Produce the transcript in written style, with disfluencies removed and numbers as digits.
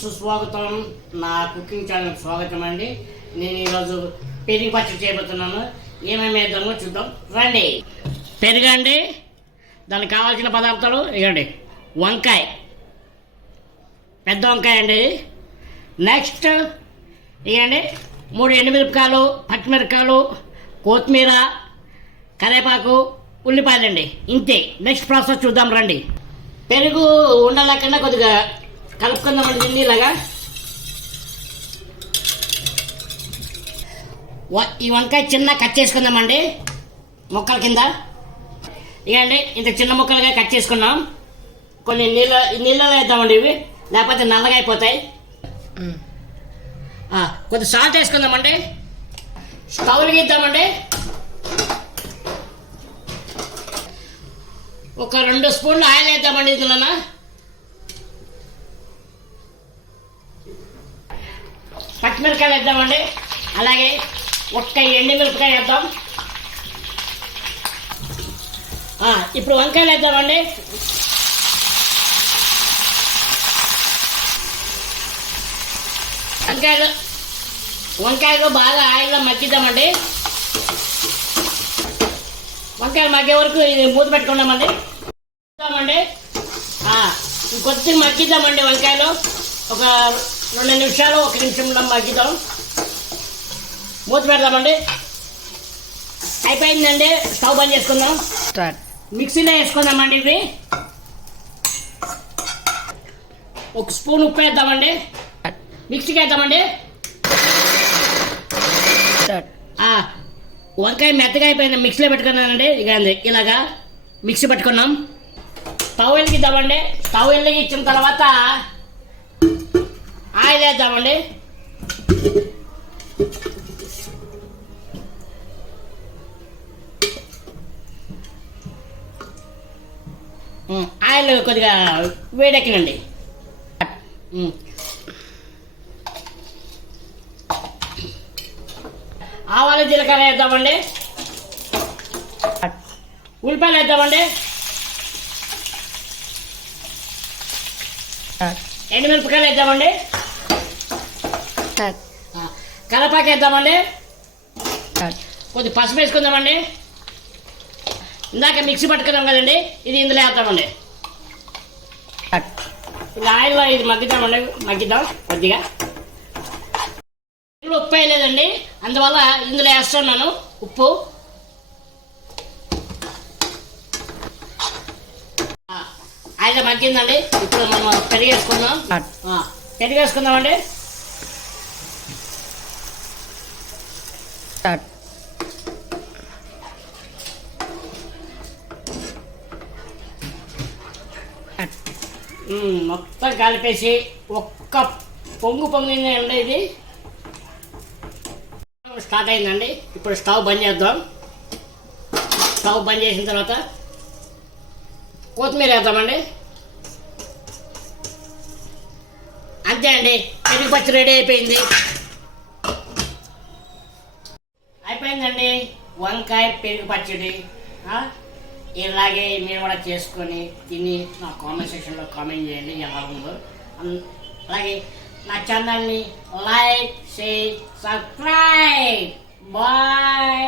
సుస్వాగతం. నా cooking channel స్వాగతం అండి. నేను ఈరోజు పెరుగు పచ్చడి చేయబోతున్నాను. ఏమేమి వేద్దామో చూద్దాం రండి. పెరుగు అండి, దానికి కావాల్సిన పదార్థాలు ఇవ్వండి. వంకాయ, పెద్ద వంకాయ అండి. నెక్స్ట్ ఇవ్వండి 3 ఎండుమిరపకాయలు, పచ్చిమిరపకాయలు, కొత్తిమీర, కరివేపాకు, ఉల్లిపాయలండి. ఇంతే. నెక్స్ట్ ప్రాసెస్ చూద్దాం రండి. పెరుగు ఉండలేకుండా కొద్దిగా కలుపుకుందామండి. దీన్ని ఇలాగా ఈ వంకాయ చిన్న కట్ చేసుకుందామండి ముక్కల కింద. ఇవ్వండి ఇంత చిన్న ముక్కలుగా కట్ చేసుకున్నాం. కొన్ని నీళ్ళలో వేద్దామండి, ఇవి లేకపోతే నల్లగా అయిపోతాయి. కొద్ది సాల్ట్ వేసుకుందామండి. స్టవ్ వెలిగిద్దామండి. ఒక 2 స్పూన్లు ఆయిల్ వేద్దామండి. ఇందులో పచ్చిమిరపకాయలు వేద్దామండి. అలాగే ఒక్క ఎండుమిరపకాయ వేద్దాం. ఇప్పుడు వంకాయలు వేద్దామండి. వంకాయలు బాగా ఆయిల్లో మగ్గిద్దామండి. వంకాయలు మగ్గే వరకు ఇది మూత పెట్టుకున్నామండి. ఇంకొద్దిగా మగ్గిద్దామండి. వంకాయలు ఒక 2 నిమిషాలు, 1 నిమిషంలో మగ్గిద్దాం. మూత పెడదామండి. అయిపోయిందండి. స్టవ్ బంద్ చేసుకుందాం. మిక్సీలో వేసుకుందామండి. ఇవి 1 స్పూన్ ఉప్పు వేద్దామండి. మిక్సీకి వేద్దామండి. వంకాయ మెత్తగా అయిపోయింది. మిక్సీలో పెట్టుకున్నానండి. ఇక ఇలాగా మిక్సీ పెట్టుకున్నాం. స్టవ్ వెలిగిద్దామండి. స్టవ్ వెలిగించిన తర్వాత ఆయిల్ వేద్దామండి. ఆయిల్ కొద్దిగా వేడెక్కినండి. ఆవాలు జీలకర్ర వేద్దామండి. ఉల్లిపాయలు వేద్దామండి. ఎండుమిరపకాయలు వేద్దామండి. కరివేపాకు వేద్దామండి. కొద్ది పసుపు వేసుకుందామండి. ఇందాక మిక్సీ పట్టుకున్నాం కదండి, ఇది ఇందులో వేద్దామండి. ఇలా ఆయిల్లో ఇది మగ్గిద్దాం కొద్దిగా. ఉప్పు వేయలేదండి, అందువల్ల ఇందులో వేస్తున్నాను ఉప్పు. ఆయిల్ మగ్గిందండి. ఇప్పుడు మనం పెరిగేసుకుందామండి. మొత్తం కలిపేసి ఒక్క పొంగిందండి. ఇది స్టార్ట్ అయిందండి. ఇప్పుడు స్టవ్ బంద్ చేద్దాం. స్టవ్ బంద్ చేసిన తర్వాత కొత్తిమీర వేద్దామండి. అంతే అండి, పెరుగు పచ్చడి రెడీ అయిపోయిందండి. వంకాయ పెరుగు పచ్చడి. ఇలాగే మీరు కూడా చేసుకొని తిని నా కామెంట్ సెక్షన్లో కామెంట్ చేయండి ఎలా ఉందో. అలాగే నా ఛానల్ని లైక్, షేర్, సబ్స్క్రైబ్. బాయ్.